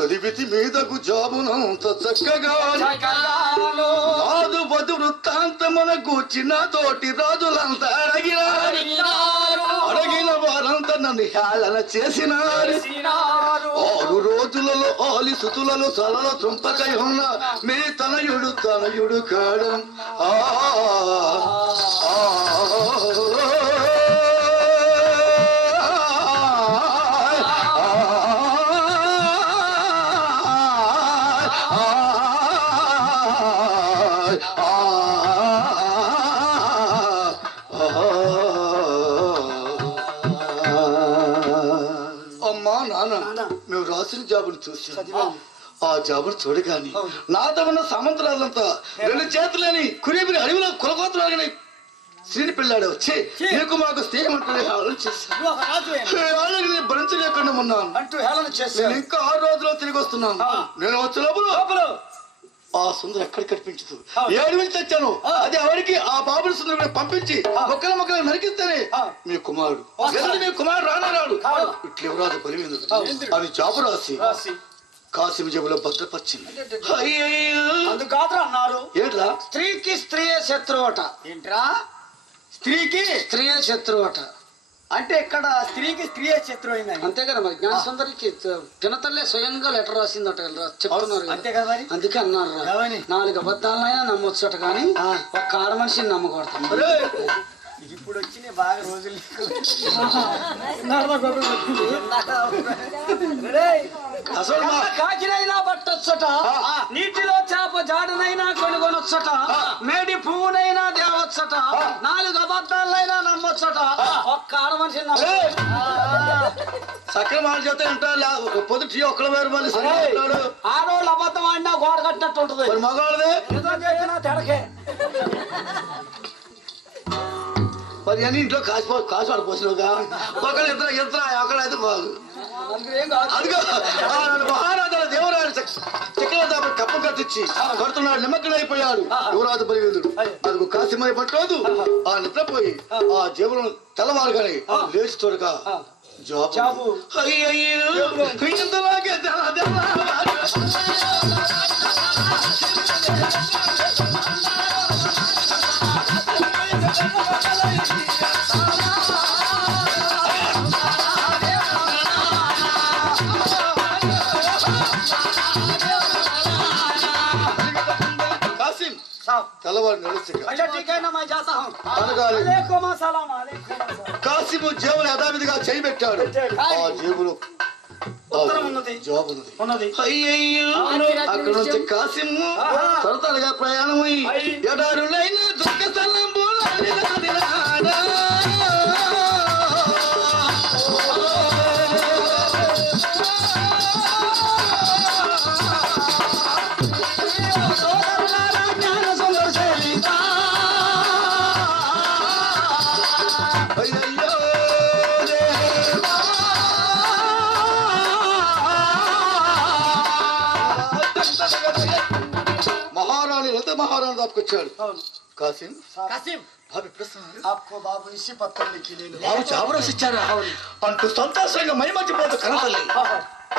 చదివితి మీదకు జాబునంత చక్కగా రాదు వధు వృత్తాంతమున కూర్చిన తోటి రాజులంతా అడిగిన వారంతా నన్ను హేళన చేసినారు 6 రోజులలో ఆలి సుతులలో సరళ తుంపకై ఉన్న మీ తనయుడు కాడం అమ్మా నాన్న మేము రాసిన జాబులు చూసాం ఆ జాబులు చూడగాని నాతో ఉన్న సామంతరాలంతా 2 చేతులని కురేబిని అడవిలో కులగోత్రాలని శ్రీని పిల్లాడు వచ్చి నీకు మాకు స్నేహమంటే వాళ్ళకి భరించలేకుండా ఉన్నాను నేను ఇంకా 6 రోజుల్లో తిరిగి వస్తున్నాను నేను వచ్చే లోపల ఆ సుందరం ఎక్కడ కనిపించదు 7 నుంచి తెచ్చాను అది ఎవరికి ఆ బాబుని సుందరం పంపించి మొక్కలు నరికిస్తేనే మీ కుమారుడు రానారాడు ఇట్లా ఎవరాదు బలివేంద్రుడు అని జాబు రాసి కాశీ జబులో భద్రపరిచింది అన్నారు ఏంట్రా స్త్రీకి స్త్రీయే శత్రువు అట ఏంట్రా స్త్రీకి స్త్రీయే శత్రువు అట అంటే ఇక్కడ స్త్రీకి స్త్రీయే శత్రువు అయిందని అంతే కదా మరి జ్ఞాన సుందరికి తినతల్లే స్వయంగా లెటర్ రాసిందట చెప్తున్నారు అంతే కదా మరి అందుకే అన్నారు 4 అబద్ధాలైనా నమ్మొచ్చట కానీ ఒక ఆడ మనిషిని నమ్మకూడదు ఇప్పుడు వచ్చిన బాగా రోజులు కాకినైనా పట్టొచ్చట నీటిలో చేప జాడనైనా కొనుగొనొచ్చట మేడి పువ్వునైనా తేవచ్చట 4 అబద్ధాలైనా నమ్మొచ్చట ఒక్క ఆడ మనిషి సకల మాట చెప్తే ఉంటాడు పొద్దుటి ఒక్కల వేరు మళ్ళీ ఆడవాళ్ళు అబద్ధం ఆడినా గోడ కట్టినట్టు ఉంటుంది మగవాళ్ళదే తెడకే మరి అన్ని ఇంట్లో కాసు పోసినావుగా ఒకళ్ళు ఒకళ్ళైతే బాగు మహారాజాల దేవరాజు చక్రవర్తి కప్ప కట్టించి కడుతున్నాడు నిమ్మక్కడైపోయాడు యువరాజు బలివేంద్రుడు అందుకు కాసిమై పట్టలేదు ఆ నిద్రపోయి ఆ జేబులను తెల్లవారుగానే లేచి తోడగా జాబు తెల్లవారు కాసిము జేబులు యథావిధిగా చేయబెట్టాడు ఆ జేబులు అక్కడ నుంచి కాసిము తరతరగా ప్రయాణమై ఎడారులైన దుఃఖ స్థలంబు महाराणा దాపుకొచ్చాడు కాసిం బాబు ఇసి బాబు జాబు రాసిచ్చారా అంటూ సంతోషంగా మైమర్చిపోతూ కనతల్లి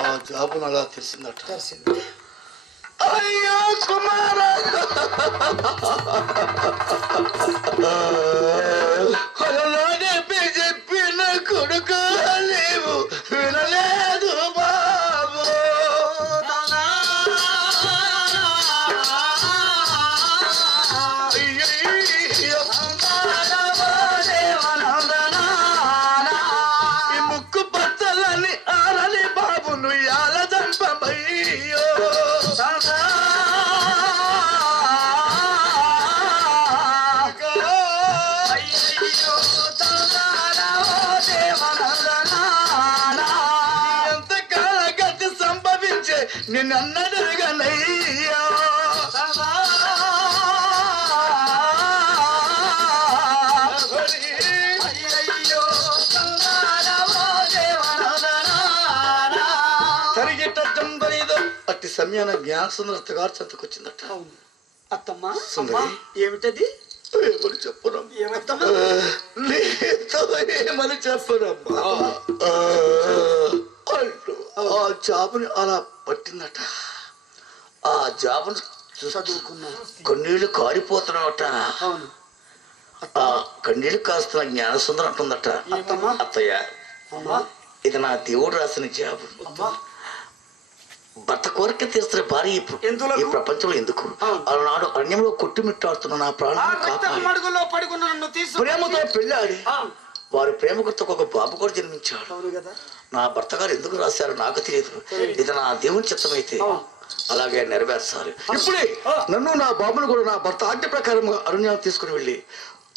ఆ జాబును అలా తెలిసిందట అయ్యో కుమారా చెప్పిన కొడుకు లేవు వినలేదు బాబు ఈ ముక్కు పచ్చలని ఆరలి బాబును యాల దంపమయ్యో ఎంతకాల గతి సంభవించే నిన్నడుగనయ్యో అట్టి సమయాన జ్ఞాన సుందరత గారు చెంతకొచ్చిందట అత్తమ్మా ఏమిటది ఏమని చెప్పరమ్మా ఏమని చెప్పరమ్మా ఆ చాపుని అలా పట్టిందట. ఆ జాబును చదువుకున్నా కన్నీళ్లు కారిపోతున్నావట. ఆ కన్నీళ్లు కాస్తున్న జ్ఞానసుందరం అంటుందట, అత్తయ్య ఇది నా దేవుడు రాసిన జాబు. భర్త కోరిక తీస్తున్న భార్య ఈ ప్రపంచంలో ఎందుకు? ఆనాడు అన్యంలో కొట్టుమిట్టాడుతున్న నా ప్రాణాలు ప్రేమతో పెళ్ళాడి వారి ప్రేమ గుర్తుకు ఒక బాబు కూడా జన్మించాడు. నా భర్త గారు ఎందుకు రాశారు నాకు తెలియదు. ఇది నా దేవుని చిత్తమైతే అలాగే నెరవేర్చాలి. ఇప్పుడే నన్ను నా బాబును కూడా నా భర్త ఆజ్ఞ ప్రకారం అరణ్యాన్ని తీసుకుని వెళ్ళి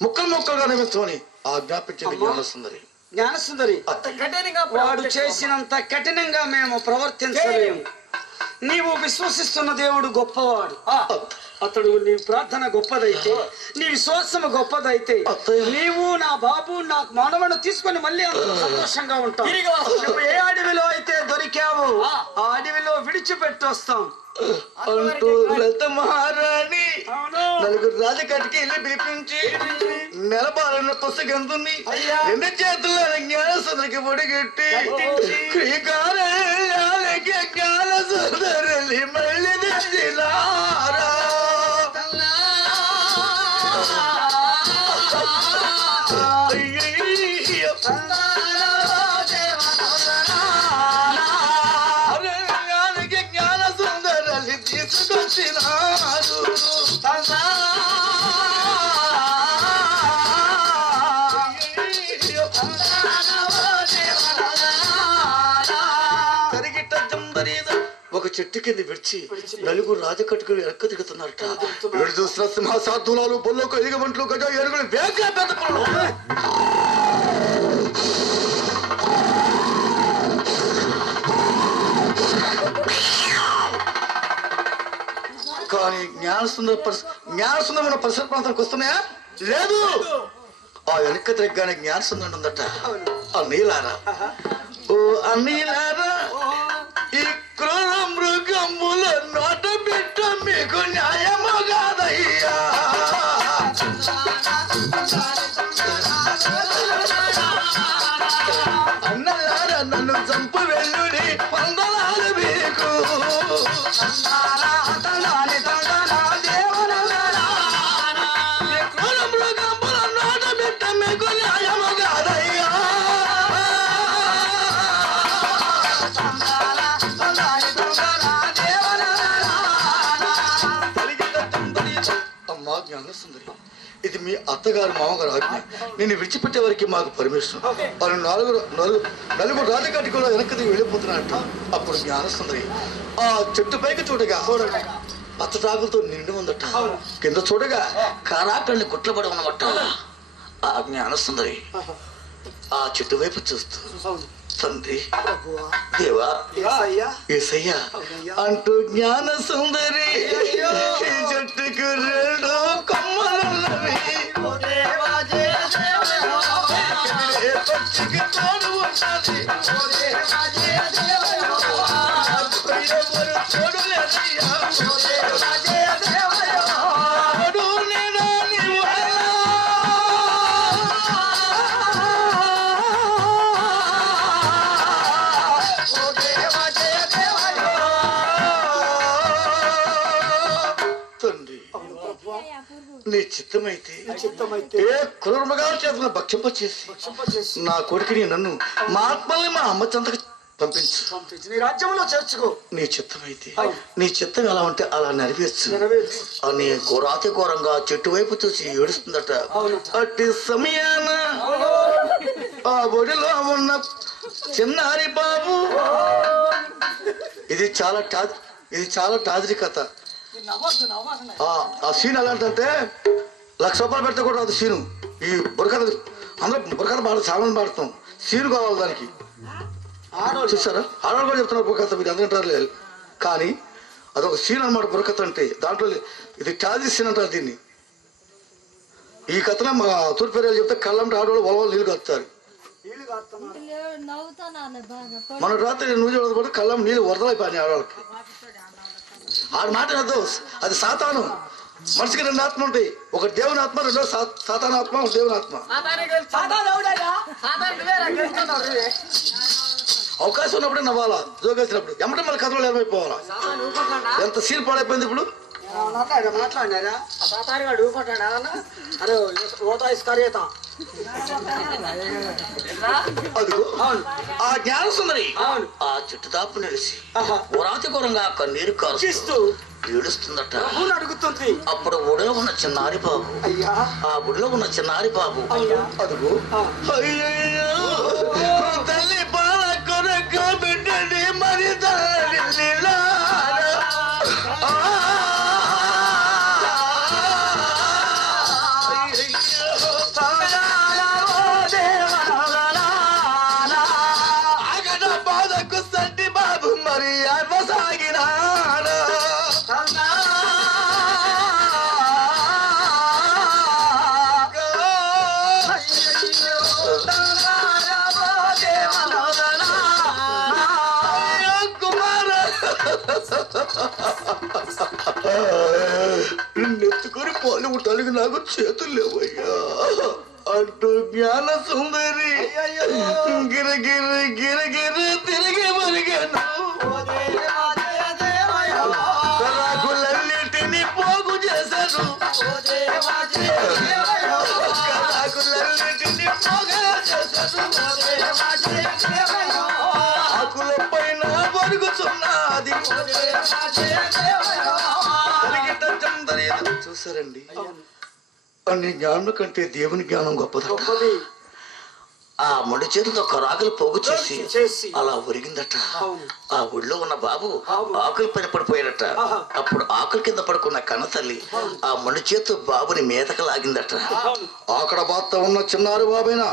ముక్కలుగా నిమిత్తమని ఆజ్ఞాపించింది జ్ఞానసుందరి. జ్ఞానసుందరి, వాడు చేసినంత కఠినంగా మేము ప్రవర్తించలేము. నీవు విశ్వసిస్తున్న దేవుడు గొప్పవాడు. అతడు నీ ప్రార్థన గొప్పదైతే, నీ విశ్వాసము గొప్పదైతే, నీవు నా బాబు నాకు మానవుని తీసుకొని మళ్ళీ అంత సంతోషంగా ఉంటావు. నువ్వు ఏ అడవిలో అయితే దొరికావు ఆ అడవిలో విడిచిపెట్టి వస్తాం అంటూ లలిత మహారాణి నలుగురు రాజకటికి వెళ్ళి పిలిపించి నెలబాలన్న పుస్తకంతుని రెండు చేతుల్లో జ్ఞానసుందరికి పొడిగెట్టి జ్ఞానసుందరి మళ్ళీ తెచ్చినారా. ఒక చెట్టు కింద విడిచి నలుగురు రాజకట్టుకులు ఎక్క దిగుతున్నారట. ఏడు చూసిన సింహాసాధునాలు బొల్లకు ఎలుగుబంట్లు గజ ఎరుగులు వేగ పెద్దపలు. కానీ జ్ఞానసుందరమైన పరిసర ప్రాంతానికి వస్తున్నాయా? లేదు. ఆ వెనక తిరగగానే జ్ఞానసుందరం ఉందట. అన్నీలారా, ఓ అన్నీలారా, ఈ క్రూర మృగముల నోట బిడ్డ మీకు న్యాయము కాదయ్యా. అన్నలారా నన్ను చంపు వెళ్ళుడి వందలాలు మీకు. ఇది మీ అత్తగారు మామగారు ఆజ్ఞ. నేను విడిచిపెట్టే వరకు మాకు పర్మిషన్. వాళ్ళు నలుగురు రాజకట్టుకులో వెనక్కి వెళ్ళిపోతున్నట్ట. అప్పుడు జ్ఞానసుందరి ఆ చెట్టు పైకి చూడగా పచ్చటాకులతో నిండి ఉందట. కింద చూడగా కారాకళ్ళని కుట్లబడి ఉన్నమట. ఆ జ్ఞానసుందరి ఆ చెట్టు వైపు చూస్తూ తండ్రి దేవా యేసయ్యా అంటూ జ్ఞానసుందరి ఈ చెట్టుకు రెండు కొమ్మలున్నవి, పచ్చికి తోడు ఉన్నది, తోడు లేదయ్యా. నీ చిత్తమైతే ఏ క్రూరముగా చేతున్న భక్షంప చేసి నా కొడుకుని నన్ను మా ఆత్మల్ని మా అమ్మ చెంతకు పంపించు, నీ రాజ్యంలో చేర్చుకో. నీ చిత్తమైతే నీ చిత్తం ఎలా ఉంటే అలా నెరవేర్చు అని ఘోరాతి ఘోరంగా చెట్టు వైపు చూసి ఏడుస్తుందట. అట్టి సమయాన ఆ ఒడిలో ఉన్న చిన్నారి బాబు, ఇది చాలా టాజరీ కథ. ఆ సీన్ ఎలాంటంటే 1,00,000 రూపాయలు పెడితే కూడా అది సీను. ఈ బురకథ అందరూ బురకథ పాడతాం, చాలా మంది పాడతాం. సీను కావాలి దానికి. చూసారా, ఆడవాళ్ళు కూడా చెప్తున్నారు బురకథ, మీరు అందరంటారు లేదు. కానీ అదొక సీన్ అనమాట బురకథ అంటే. దాంట్లో ఇది టాజీ సీన్ అంటారు దీన్ని. ఈ కథనే మా తూర్పురేళ్ళు చెప్తే కళ్ళంటే ఆడవాళ్ళు వలవలు నీళ్ళు కలుపుతారు. మన రాత్రి నువ్వు చూడదు కూడా కళ్ళం నీళ్ళు వరదలైపోయినాయి ఆడవాళ్ళకి. ఆడ మాట వద్దు, అది సాతాను. మనిషికి 2 ఆత్మ ఉంటాయి, ఒకటి దేవుని ఆత్మ, రెండో సాతాను ఆత్మ, ఒక దేవుని ఆత్మ. అవకాశం ఉన్నప్పుడే నవ్వాలా, జోగేసినప్పుడు ఎమ్మటే మళ్ళీ కథలు ఏమైపోవాలా. ఎంత సీన్ పాడైపోయింది ఇప్పుడు. మాట్లాడినారా సాతారి వాడు ఊపట్టాడా అరే ఓతా ఇస్కారేత అదిగో ఆ జ్ఞాన సుందరి ఆ చెట్టు దాపు నిలిచి పురాతి ఘోరంగా కన్నీరు కారుస్తూ ఏడుస్తుందట. అడుగుతుంది. అప్పుడు ఊడిలో ఉన్న చిన్నారి బాబు, ఆ గుడిలో ఉన్న చిన్నారి బాబు అదిగో తల్లి పాల కొరక బిడ్డని మరి బాధకు సంటి బాబు మరి అర్వసాగినాడు. నిన్నెత్తుకొని పాలు పుట్టాలికి నాకు చేతులు లేవయ్యా అంటూ జ్ఞాన సుందరి గిరగిర గిరగిర తిరిగి మరిగాను. కళాకులన్నిటినీ పోగు చేశాను, కళాకులన్నిటినీ పోగా చేశాను. ఆకుల పైన పరుగుతున్నది చూసారండి. అన్ని జ్ఞానం కంటే దేవుని జ్ఞానం గొప్పది. ఆ మొండి చేతితో ఒక రాగులు పోగు చేసి అలా ఒరిగిందట. ఆ ఊళ్ళో ఉన్న బాబు ఆకుల పైన పడిపోయాడట. అప్పుడు ఆకుల కింద పడుకున్న కన్న తల్లి ఆ మొండి చేతితో బాబుని మీదకు లాగిందట. అక్కడ బాత్త ఉన్న చిన్నారు బాబైనా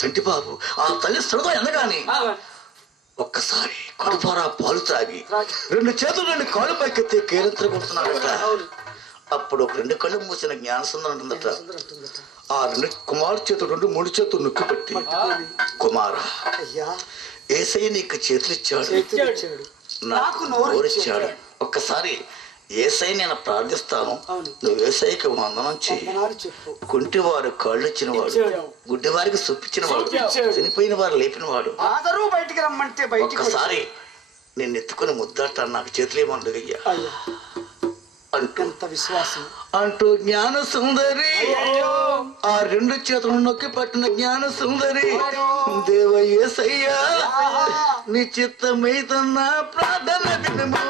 చంటి బాబు ఆ తల్లి శ్రద్ధ ఎందగాని ఒక్కసారి కడుపారా పాలు త్రాగి 2 చేతులు 2 కాళ్ళు పైకెత్తి కేరింతలు కొడుతున్నాడట. అప్పుడు 2 కళ్ళు మూసిన జ్ఞాన సుందరం ఉంటుందట. ఆ 2 కుమారు చేతులు 2 3 చేతులు నొక్కి పెట్టి, కుమారా ఏసయ్య నీకు చేతులు ఇచ్చాడు, నాకు నోరిచ్చాడు. ఒక్కసారి ఏసై నేను ప్రార్థిస్తాను, నువ్వు ఏసైకి వందనం చెయ్యి. కుంటివారు కాళ్ళు ఇచ్చినవాడు, గుడ్డివారికి సొప్పించినవాడు, చనిపోయిన వారు లేపినవాడు. బయటికి రమ్మంటే ఒక్కసారి నేను ఎత్తుకుని ముద్దాట నాకు చేతులు ఏమన్నాయ్యా అంటూ జ్ఞాన సుందరి ఆ 2 చేతులు నొక్కి పట్టిన జ్ఞాన సుందరి దేవ యేసయ్యా నీ చిత్తమైతున్న ప్రార్థన వినుము,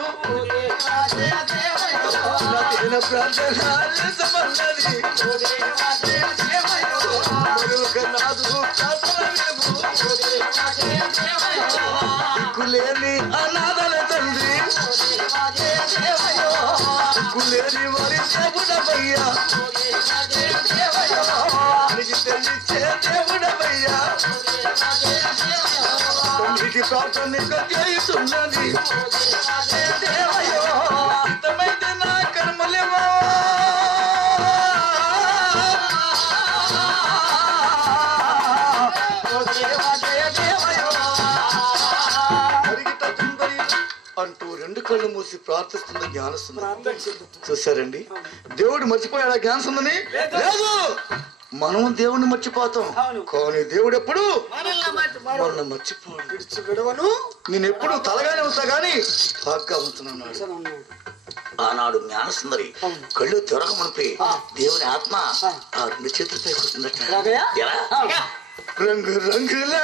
కులేని అనాథల తండ్రి, కులేని వారి దేవుడవయ్యా, తెలిసే దేవుడవయ్యా, తండ్రికి ప్రార్థన చేస్తున్నది ఇతమైతే నా కర్మలేమో అంటూ 2 కళ్ళు మూసి ప్రార్థిస్తుంది జ్ఞానసుందరి. చూసారండి, దేవుడు మర్చిపోయాడా జ్ఞానసుందని? లేదు, మనం దేవుణ్ణి మర్చిపోతాం, కానీ దేవుడు ఎప్పుడు మనల్ని మర్చిపోడు. నేను ఎప్పుడు తలగానే ఉంటా గాని బాగా ఉంటున్నాడు. ఆనాడు జ్ఞానసుందరి కళ్ళు తెరకమనిపి దేవుని ఆత్మ ఆ 2 చేతులపై కూర్చుందట. ఎలా రంగు రంగుల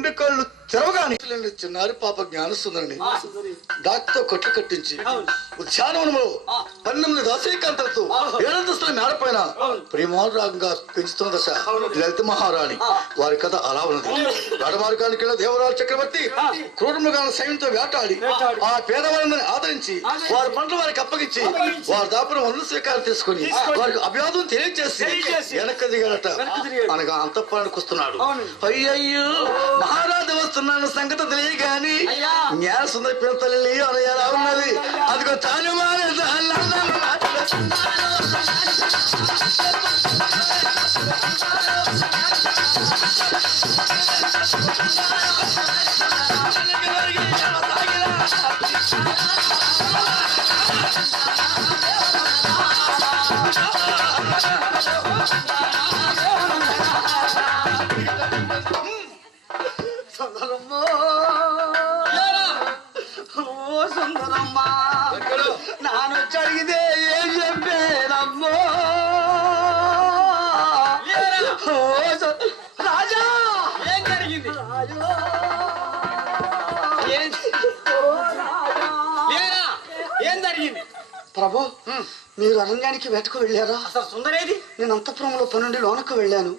రెండు కళ్ళు తెరవగానే చిన్నారి పాప జ్ఞానసుందరిని డాక్టర్ కొట్లు కట్టించి ఉద్యానవనములో 12 దాసీకాంతలతో 7 అంతస్తుల మేడపైన ప్రేమానురాగంగా పెంచుతున్నదట లలిత మహారాణి. వారి కథ అలా ఉన్నది. వడమార్గానికి వెళ్ళిన దేవరాజు చక్రవర్తి క్రూర మృగాల సైన్యంతో వేటాడి ఆ పేదవాళ్ళని ఆదరించి వారి పంటలు వారికి అప్పగించి వారి దాపురం వనరు స్వీకారం తీసుకుని వారికి అభ్యాధం తెలియజేసి వెనక్కి దిగాడట. అనగా అంతఃపురానికి వస్తున్నాడు. అయ్యయ్యో మహారాజు వస్తున్నాను సంగతి తెలియగాని జ్ఞాన సుందరి పిల్లతల్లి అని ఎలా ఉన్నది. అదిగో తాను సుందరమ్మా నాను చడిగితే ఏం చెప్పేనమ్మో రాజా ఏం జరిగింది ఏం జరిగింది ప్రభు? మీరు అరణ్యానికి వేటకు వెళ్ళారా? అసలు సుందరేది? నేను అంతఃపురంలో పనుండి లోనకు వెళ్ళాను.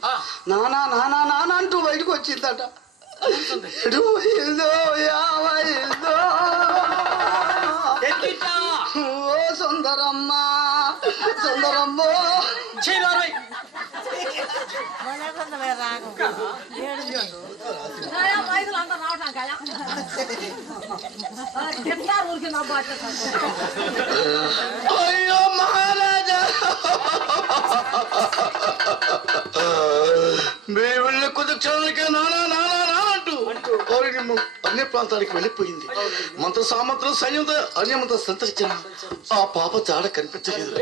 నానా నానా నానా అంటూ బయటకు వచ్చిందట. ఓ సుందరమ్మ సుందరమ్మో అయ్యో మహారాజా మీ వెళ్ళి కొద్ది క్షణాలకే నానా నానా నానంటూ అన్య ప్రాంతానికి వెళ్ళిపోయింది. మంత్ర సామంత్రం సైన్యంతో అన్యమంతా సంతరించిన ఆ పాప జాడ కనిపించలేదు.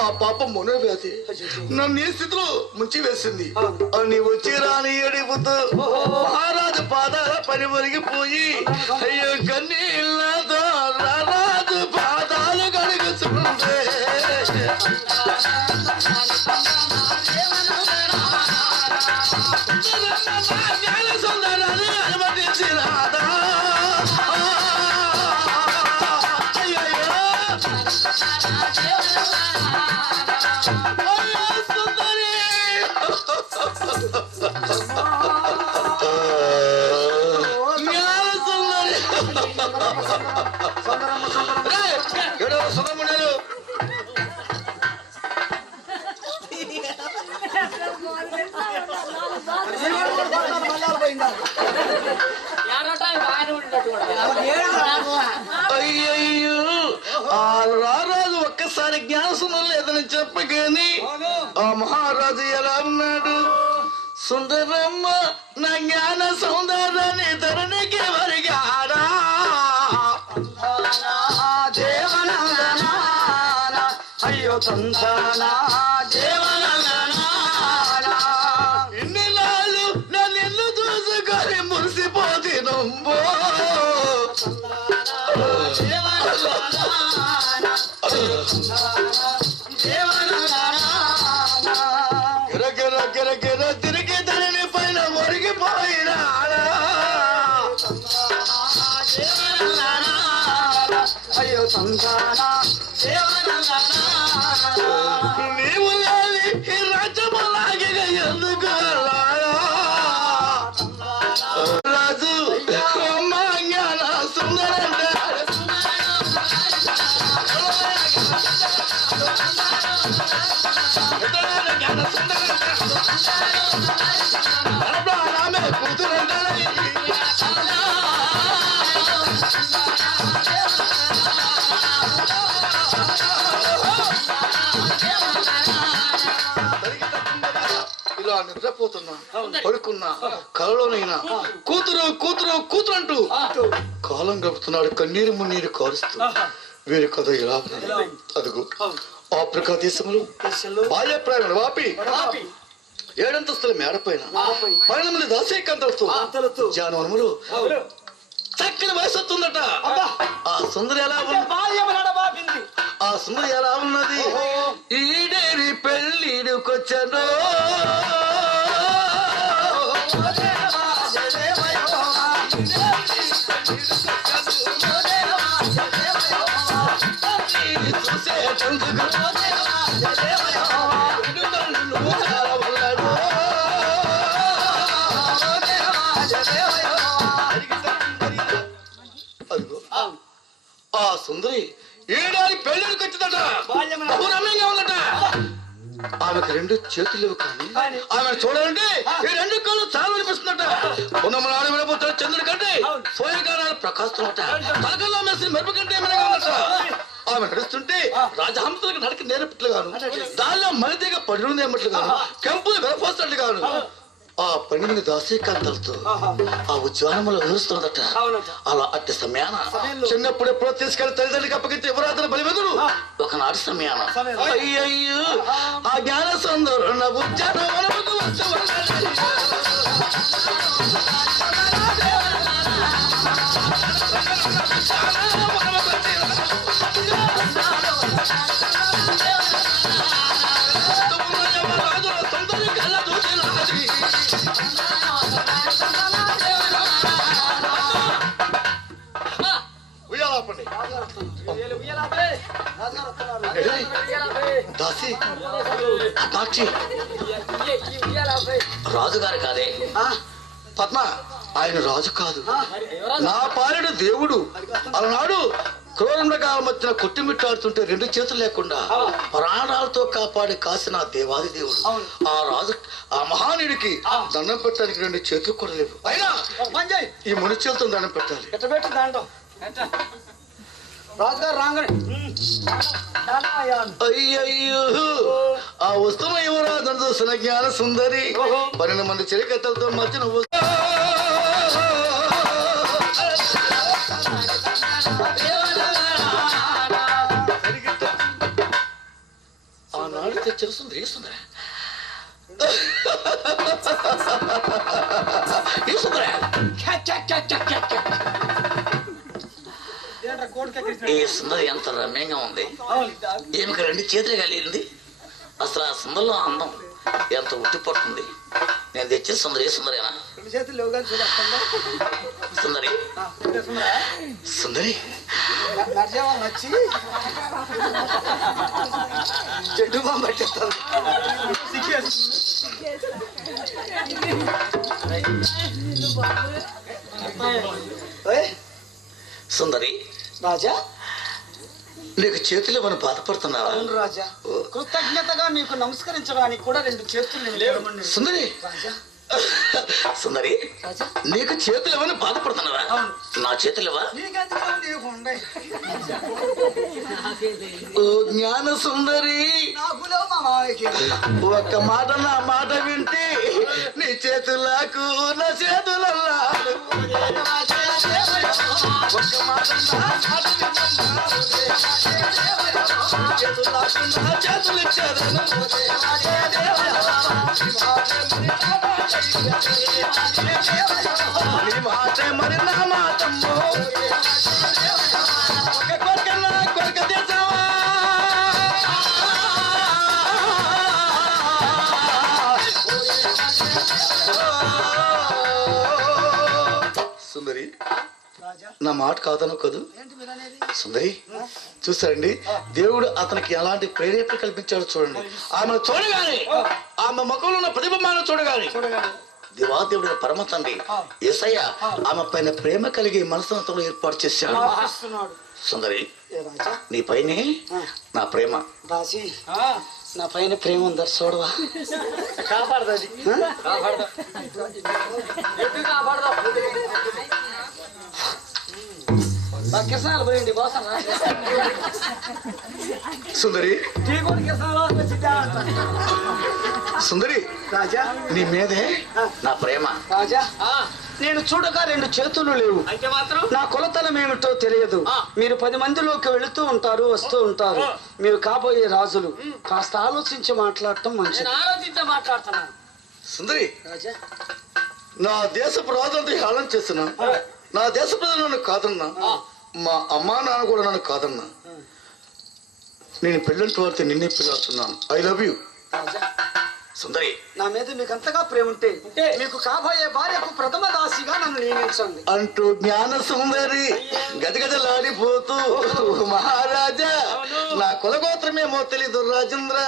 ఆ పాప మనోవ్యాధి నన్ను ఈ స్థితిలో ముంచి వేసింది అని వచ్చి రాని అడిగిపోతూ మహారాజు పాదాల పని ఒరిగిపోయి అయ్యో కన్నీళ్ళతో రారాజు పాదాలు కడుగుతుండే. అయ్యయ్యో ఆ రారాజు ఒక్కసారి జ్ఞానసుందరం లేదని చెప్పగాని ఆ మహారాజు ఎలా ఉన్నాడు? సుందరమ్మ నా జ్ఞాన సౌందర్యాన్ని ధరణికి వరిగాడా దేవనందనా అయ్యో సంతానా దేవనందనా ఇన్ని నాళ్ళు నన్ను నిన్ను చూసుకొని మురిసిపోతే నొంబో గిర గిర గిర తిరిగి ధరణి పైన ఒరిగిపోయినా అయ్యో సంతానా నీవు లేని ఈ రాజ్యమలాగే ఎందుకు రాజు అమ్మ జ్ఞాన సుందరంటే ఇలా నిద్రపోతున్నా పడుకున్నా కలలోనైనా కూతురు కూతురు కూతురు అంటూ కాలం గడుపుతున్నాడు కన్నీరు మున్నీరు కారుస్తూ. వీరి కథ ఇలా అదుగు ఆఫ్రికా దేశంలో బాల్యప్రాయం వాపి 7 అంతస్తుల మేడపైన 12 దాసీకాంతలతో జానవనములో చక్కని వయసు వస్తుందట. ఆ సుందరి ఎలా ఉంది? ఆ సుందరి ఎలా ఉన్నది? ఈడేరి పెళ్ళిడుకొచ్చను అదిగో ఆ సుందరి ఏడాది పెళ్ళికి వచ్చిందట, బహురమ్యంగా ఉందట. ఆమెకు రెండు చేతులు లేవు కానీ ఆమె చూడాలంటే ఈ రెండు కాళ్ళు చాలా అనిపిస్తుందట. ఉన్నమనాడు విడబోతాడు చంద్రుడి కంటే సూర్యకారాలు ప్రకాశిస్తున్నట. తలకల్లో మెసిన మెరుపు కంటే ఏమైనా ఉందట. ఆమె నడుస్తుంటే రాజహంసలకు నడక నేర్పట్లుగాను, దానిలో మనిదిగా పడుతుంది ఏమట్లుగాను, కెంపులు వెలపోస్తున్నట్లుగాను ఆ పన్నెండు దాసీకాంతలతో ఆ ఉద్యానములో వివరిస్తున్నదట. అలా అట్టి సమయాన చిన్నప్పుడు ఎప్పుడో తీసుకెళ్లి తల్లిదండ్రులకి అప్పగించే యువరాత్రి బలివెదురు ఒకనాటి సమయాన అయ్యయ్యో ఆ జ్ఞాన సందరణ ఉద్యానవనముకు దాసి సాక్షి రాజుగారు కాదే పద్మ, ఆయన రాజు కాదు, నా పాలెడు దేవుడు. అలనాడు క్రూరమృగాల మధ్యన కొట్టిమిట్టాడుతుంటే రెండు చేతులు లేకుండా ప్రాణాలతో కాపాడి కాసిన దేవాది దేవుడు. ఆ రాజు ఆ మహానీయుడికి దండం పెట్టడానికి రెండు చేతులు కూడా లేవు. అయినా ఈ ముని చేతులు దండం పెట్టాలి. రాజుగారు రాగానే అయ్యయ్యో ఆ వస్తువు యువరాజు చూసిన జ్ఞాన సుందరి 12 మంది చెలికత్తలతో మధ్యన ఆనాడు తెచ్చిన సుందరి ఈ సుందర ఈ సుందరి ఎంత రమ్యంగా ఉంది. ఈమెకు రెండు చేతులు కలిగింది. అసలు ఆ సుందరిలో అందం ఎంత ఉట్టిపడుతుంది. నేను తెచ్చిన సుందరి సుందరేనా? సుందరి సుందరి చెట్టు బాంబు పట్టేస్తాను. సుందరి రాజా, నీకు చేతులు ఏమైనా బాధపడుతున్నావా? అవును రాజా, కృతజ్ఞతగా మీకు నమస్కరించడానికి కూడా రెండు చేతులు లేవు. సుందరి సుందరి నీకు చేతులు ఏమైనా బాధపడుతున్నావా? నా చేతులు ఇవ్వా? ఓ జ్ఞాన సుందరి, ఒక్క మాట నా మాట వింటే నీ చేతులకు నా చేతులల్లా ఒక్క మాట చేతులు ఇచ్చారు. నీ మాటే మరి నా మాటమ్మో ఒక కొరకన్నా కొరక తెచ్చావా? సుందరి నా మాట కాదను కదూ. సుందరి చూసారండి, దేవుడు అతనికి ఎలాంటి ప్రేరేపణ కల్పించాడో చూడండి. ఆమెను చూడగానే, ఆమె ముఖంలో ఉన్న ప్రతిబింబాలను చూడగానే దేవాదేవుడు పరమ తండ్రి యేసయ్య ఆమె పైన ప్రేమ కలిగి మనసుతో ఏర్పాటు చేశాడు. సుందరి నీ పైనే నా ప్రేమ. నా పైన ప్రేమ ఉందా చూడవా? కాపాడదాది కిసాలు పోయింది బాసన. సుందరి సుందరి రాజా, నీ మీదే నా ప్రేమ. రాజా, నేను చూడగా రెండు చేతులు లేవు. అయితే మాత్రం నా కొలతలం ఏమిటో తెలియదు. మీరు 10 మందిలోకి వెళుతూ ఉంటారు, వస్తూ ఉంటారు. మీరు కాబోయే రాజులు. కాస్త ఆలోచించి మాట్లాడటం మంచిది. ఆలోచించి మాట్లాడుతున్నాను. సుందరి రాజా, నా దేశపు రాజులతో హేళన చేస్తున్నా. నా దేశ ప్రజలు నన్ను కాదన్నా, మా అమ్మా నాన్న కూడా నన్ను కాదన్నా. నేను పెళ్ళంటి వారితో నిన్నే పిలుస్తున్నాను. I love you. సుందరి నా మీద మీకు అంతగా ప్రేమ ఉంటే మీకు కాబోయే భార్యకు ప్రథమ దాసిగా నన్ను నియమించండి అంటూ జ్ఞాన సుందరి గజగజలాడిపోతూ మహారాజా నా కులగోత్రం భాగ్యమేమో తెలీదు రాజేంద్ర.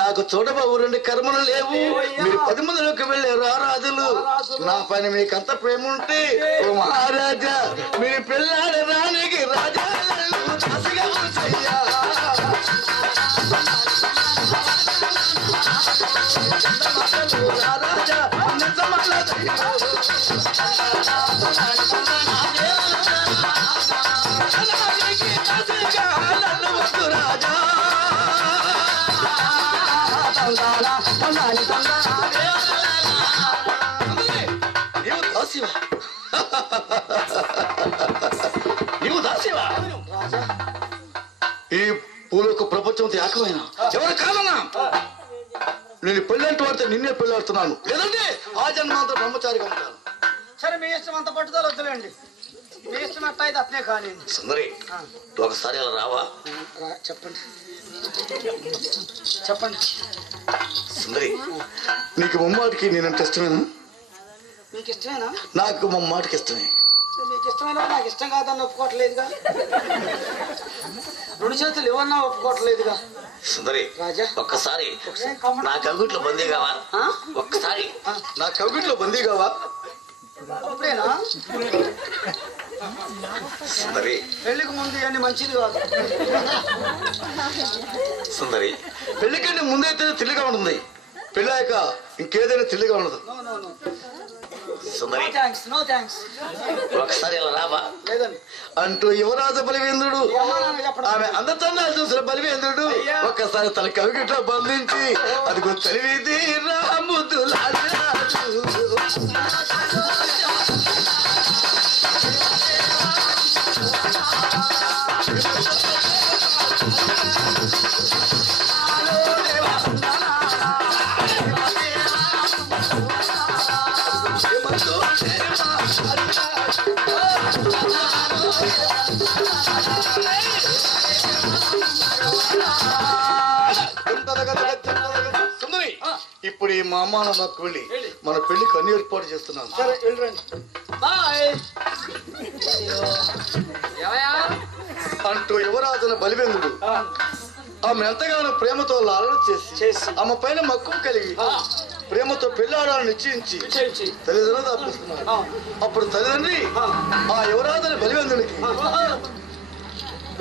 నాకు చూడబాబు 2 కర్మలు లేవు. మీరు 10 మందిలోకి వెళ్ళారు ఆ రాజులు. నా పైన మీకంత ప్రేమ ఉంటే ఓ మహారాజా మీరు పెళ్ళాడ రానికి రాజా ఈ పూలకు ప్రపంచం ఏకమైనా ఎవరు కాదన్నా నేను పెళ్ళంటూ వాడితే నిన్నే పెళ్ళాడుతున్నాను. లేదంటే ఆ జన్మాంతం బ్రహ్మచారిగా ఉంటాను. సరే మీ ఇష్టం అంత పట్టుదల వద్దులేండి. మీ ఇష్టం అట్ట అయితే అట్నే కానీ. సుందరి ఒకసారి అలా రావా? చెప్పండి చెప్పండి. సుందరి నీకు ముమ్మాటికి నేనంటే ఇష్టమేనా? మీకు ఇష్టమేనా? నాకు ముమ్మాటికి ఇష్టమే. మీకు ఇష్టమైన నాకు ఇష్టం కాదని ఒప్పుకోవట్లేదుగా. 2 చేతులు ఇవన్నా ఒప్పుకోవట్లేదుగా. సుందరి రాజా ఒక్కసారి నా కవిట్లో బందీ కావా? ఒక్కసారి నా కవిట్లో బందీ కావా? అప్పుడేనా? సుందరి పెళ్లికి ముందు ఇవన్నీ మంచిది కాదు. సుందరి పెళ్లికంటే ముందైతే తిల్లిగా ఉంటుంది, పెళ్ళాక ఇంకేదైనా తిల్లిగా ఉండదు. సుందరి నో థ్యాంక్స్. ఒకసారి ఇలా రావా? లేదండి అంటూ యువరాజ బలివేంద్రుడు ఆమె అందచందాలు చూసిన బలివేంద్రుడు ఒక్కసారి తన కవిగిట్లో బంధించి అదిగో తెలివిది రాముద్దులాడు. సుందరి ఇప్పుడు ఈ మా అమ్మ నాకు వెళ్ళి మన పెళ్లికి అన్ని ఏర్పాటు చేస్తున్నాను. సరే వెళ్ళండి. బాయ్ అంటూ యువరాజున బలివేంద్రుడు ఆమె ఎంతగానో ప్రేమతో లాలన చేసి ఆమె పైన మక్కువ కలిగి ప్రేమతో పెళ్ళాడాలని నిశ్చయించి తల్లిదండ్రులు తప్పిస్తున్నారు. అప్పుడు తల్లిదండ్రి ఆ యువరాజుని బలివేంద్రునికి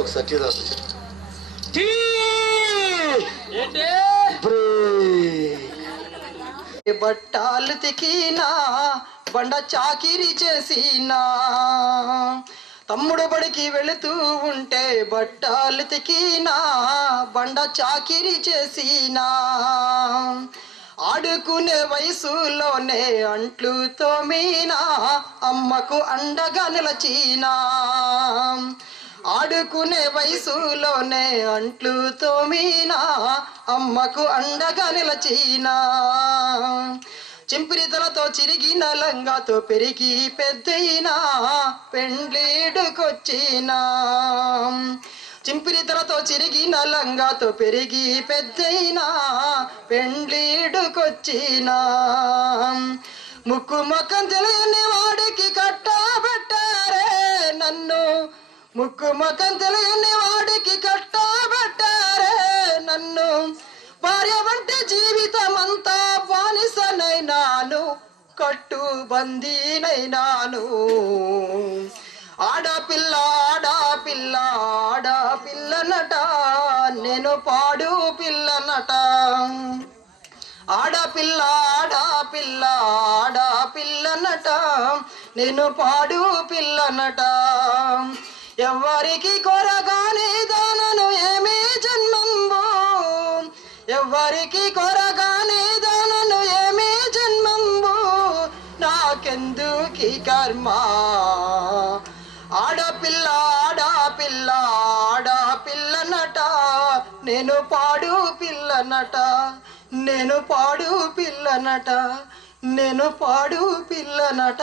ఒక సత్యదాసు బట్టాలు తికినా బండ చాకిరి చేసినా తమ్ముడు బడికి వెళుతూ ఉంటే బట్టాలు తికినా బండ చాకిరి చేసినా ఆడుకునే వయసులోనే అంట్లు తోమినా అమ్మకు అండగా నిలచీనా ఆడుకునే వయసులోనే అంట్లు తోమినా అమ్మకు అండగా నిలచీనా చింపిరితలతో చిరిగిన లంగాతో పెరిగి పెద్దయినా పెండ్లీడుకొచ్చినా చింపిరితలతో చిరిగిన లంగాతో పెరిగి పెద్దయినా పెండ్లీడుకొచ్చినా ముక్కు మొక్కం తెలియని వాడికి కట్టబెట్టారే నన్ను ముక్కు మొక్కం తెలియని వాడికి కట్టబెట్టారే నన్ను భార్య వంటి జీవితం అంతా బానిసనైనాను కట్టు బందీనైనాను ఆడపిల్ల ఆడపిల్ల ఆడపిల్లనట నేను పాడు పిల్లనట ఆడపిల్ల ఆడపిల్ల ఆడపిల్లనట నేను పాడు పిల్లనట ఎవరికి కొరగాని దానను ఏమీ జన్మంబు ఎవరికి కొరగాని దానను ఏమీ జన్మంబు నాకెందుకీ కర్మ ఆడపిల్ల ఆడపిల్ల ఆడపిల్లనట నేను పాడు పిల్లనట నేను పాడు పిల్లనట నేను పాడు పిల్లనట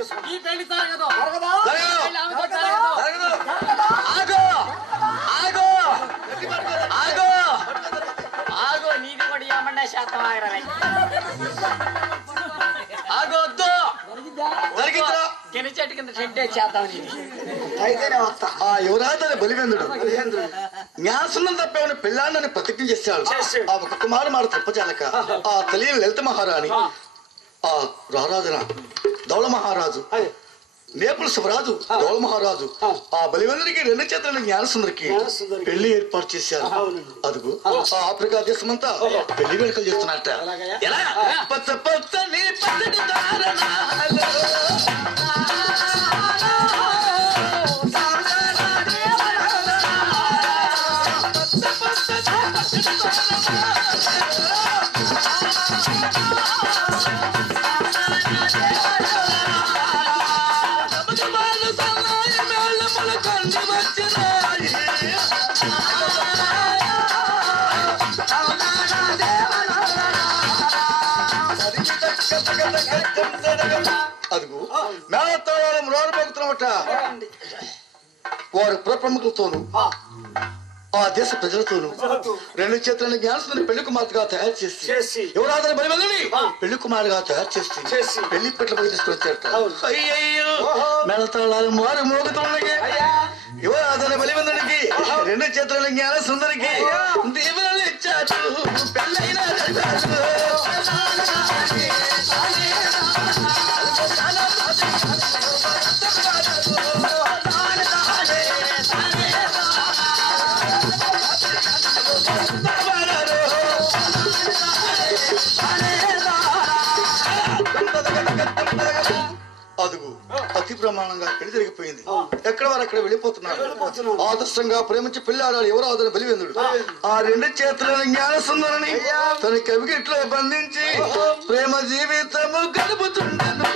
ఈ పెళ్లి జరగదు. జరగదు. పెళ్లి ఆమెతో జరగదు. జరగదు. ఆగు ఆగు ఆగు ఆగో నీది కూడా ఏమన్నా శాతం ఆగరాలే. ఆగు వద్దు. జరిగిందిరా. కింద చెట్టు కింద చెట్టే చేద్దాం నీది. అయితేనే వస్తా. ఆ యువరాజు బలివేంద్రుడు న్యాసునం తప్పేమని పెళ్ళాన్ని ప్రతిజ్ఞ చేశాడు. ఆ ఒక కుమారు మాట తప్పచాలక ఆ తెలియని లలిత మహారాణి ఆ రారాజన దౌళ మహారాజు నేపుల శివరాజు దౌళ మహారాజు ఆ బలివేంద్రుడికి రెండు చేతులను జ్ఞానసుందరికి పెళ్లి ఏర్పాటు చేశారు. అదుగు ఆ ఆఫ్రికా దేశమంతా పెళ్లి వేడుకలు చేస్తున్నట్ట. ఎలా? పచ్చ పచ్చని పచ్చని దారణాలు. అదుగు మేళతాళం రోడ్డుపోతున్నమాట. వారు ప్రముఖులతోనూ ఆ దేశ ప్రజలతోనూ రెండు చేతులను జ్ఞానసుని పెళ్లి కుమార్తెగా తయారు చేసి యువరాజుని బలివల్లని పెళ్లి కుమారుగా తయారు చేసి పెళ్లి పెట్ల పోయి తీసుకొచ్చారు. అయ్యయ్యో మేళతాళాలు మారు మోగుతున్నాయి. యువరాజుని బలివంతుడికి రెండు చేతులను జ్ఞానసుందరికి దీవెనలు ఇచ్చారు. పెళ్ళైన అదుగు అతి ప్రమాణంగా పెళ్లి జరిగిపోయింది. ఎక్కడ వారు అక్కడ వెళ్ళిపోతున్నారు. ఆదర్శంగా ప్రేమించి పెళ్లాడాడు యువరాజుని బలివేంద్రుడు. ఆ రెండు చేతులను జ్ఞానసుందరని తన కవిగిట్లో బంధించి ప్రేమ జీవితము గడుపుతున్నాను.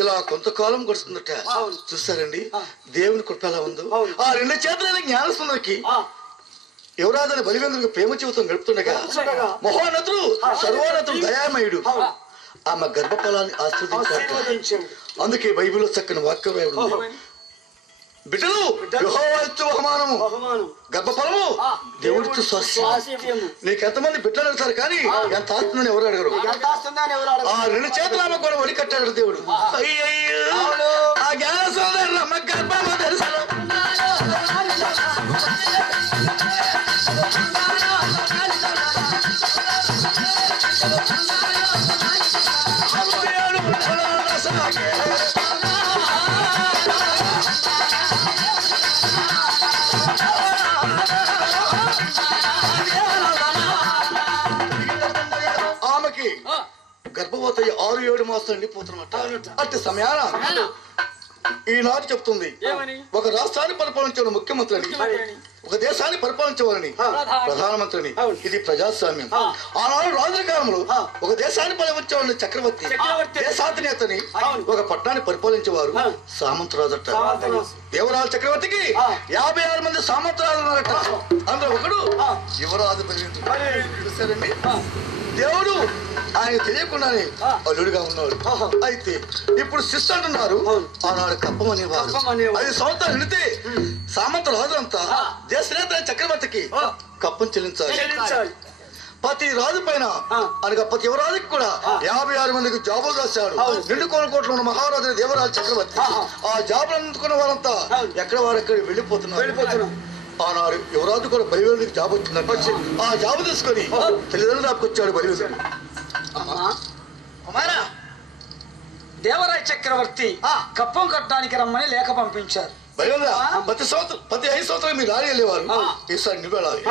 ఇలా కొంతకాలం గడుస్తుందట. చూస్తారండి దేవుని కృప ఎలా ఉందో. ఆ రెండు చేతులని జ్ఞానసుందరికి యువరాజుని బలివేంద్రుడికి ప్రేమ జీవితం గడుపుతుండగా మహోన్నతుడు సర్వోన్నతుడు దయామయుడు ఆమె గర్భఫలాన్ని ఆస్వాదించాడు. అందుకే బైబిల్లో చక్కని వాక్యం రాయబడింది. బిడ్డలు యెహోవా ఇచ్చు బహుమానము, గర్భఫలము దేవుడిచ్చు స్వాస్థ్యం. నీకు ఎంతమంది బిడ్డలు అడుగుతారు కానీ ఎంత ఆస్తుందని ఎవరు అడగరు. ఆ రెండు చేతులు ఆమె కూడా ఒడి కట్టాడు దేవుడు. అయ్యయ్యో ఆ జ్ఞాన సోదరులు అమ్మ గర్భము తెలుసు. ఆమెకి గర్భవతి 6-7 మాసాలు నిండిపోతున్నమాట. అట్టి సమయాన ఈనాడు చెప్తుంది ఒక రాష్ట్రాన్ని పరిపాలించే ముఖ్యమంత్రిని, ఒక దేశాన్ని పరిపాలించవాలని ప్రధానమంత్రిని. ఇది ప్రజాస్వామ్యం. ఆనాడు రాజుల కాలంలో ఒక దేశాన్ని పరిపాలించేవాడిని చక్రవర్తి, దేశాధినేతని, ఒక పట్టణాన్ని పరిపాలించేవారు సామంతరాజట. దేవరాజు చక్రవర్తికి 56 మంది సామంతరాజు ఉన్నారట. అందులో ఒకడు యువరాజు చూసారండి. దేవుడు ఆయన తెలియకుండానే అల్లుడిగా ఉన్నాడు. అయితే ఇప్పుడు శిస్తు అంటున్నారు. ఆనాడు కప్పం అనేవారు. 5 సంవత్సరాలు నిండితే సామంత రాజులంతా దేశనేత చక్రవర్తికి కప్పం చెల్లించాలి. ప్రతి రాజు పైన అనగా ప్రతి యువరాజుకి కూడా 56 మందికి జాబులు రాశాడు. 2 కోట్ల ఉన్న మహారాజు దేవరాజు చక్రవర్తి. ఆ జాబులు అందుకున్న వాళ్ళంతా ఎక్కడ వారెక్కడ వెళ్ళిపోతున్నారు. ఆనాడు యువరాజు కూడా బలివేంద్రుడికి జాబ్ వచ్చిందంట. ఆ జాబు తీసుకొని తల్లిదండ్రులు దాపుకొచ్చాడు బలివేంద్రుడు. దేవరాయ చక్రవర్తి కప్పం కట్టడానికి రమ్మని లేఖ పంపించారు. ప్రతి 5 సంవత్సరాలు మీరు రాని వెళ్ళేవారు. ఈసారి నువ్వు వెళ్ళాలి.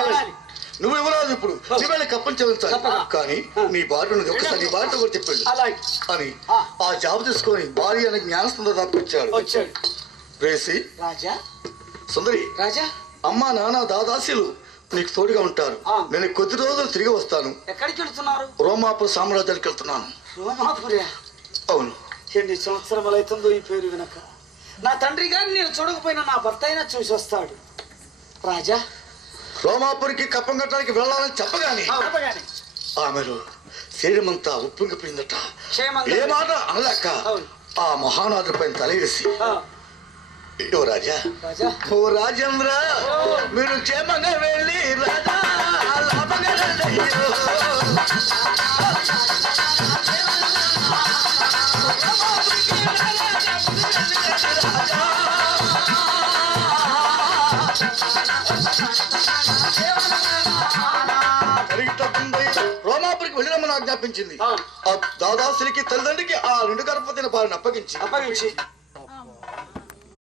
నువ్వు యువరాజు ఇప్పుడు నువ్వు కప్పం చెల్లించాలి. కానీ నీ భార్య ఒక్కసారి నీ భార్యతో కూడా చెప్పాడు అని ఆ జాబు తీసుకొని భార్య అనే జ్ఞానసుందర దాపుకొచ్చాడు. రేసి రాజా సుందరి, రాజా అమ్మ నాన్న దాదాశీలు నీకు తోడుగా ఉంటారు. నేను కొద్ది రోజులు తిరిగి వస్తాను. ఎక్కడికి వెళ్తున్నారు? రోమాపుర సామ్రాజ్యానికి వెళ్తున్నాను. రోమాపురి? అవును. ఎన్ని సంవత్సరములు అవుతుందో ఈ పేరు వినక. నా తండ్రి గారిని నేను చూడకపోయినా నా భర్త అయినా చూసి వస్తాడు. రాజా, రోమాపురికి కప్పం కట్టడానికి వెళ్ళాలని చెప్పగానే ఆమెలో శరీరమంతా ఉప్పొంగిపోయిందట. ఏ మాట అనలేక ఆ మహానాథుడి పైన తలవేసి, ఓ రాజా, ఓ రాజేంద్ర, మీరు క్షేమంగా వెళ్ళి రాజా లాభంగా రండి. రోమాపురికి వెళ్ళినమ్మని ఆజ్ఞాపించింది. ఆ దాదాశ్రీకి తల్లిదండ్రికి ఆ 2 గర్భవతిని భార్యను అప్పగించి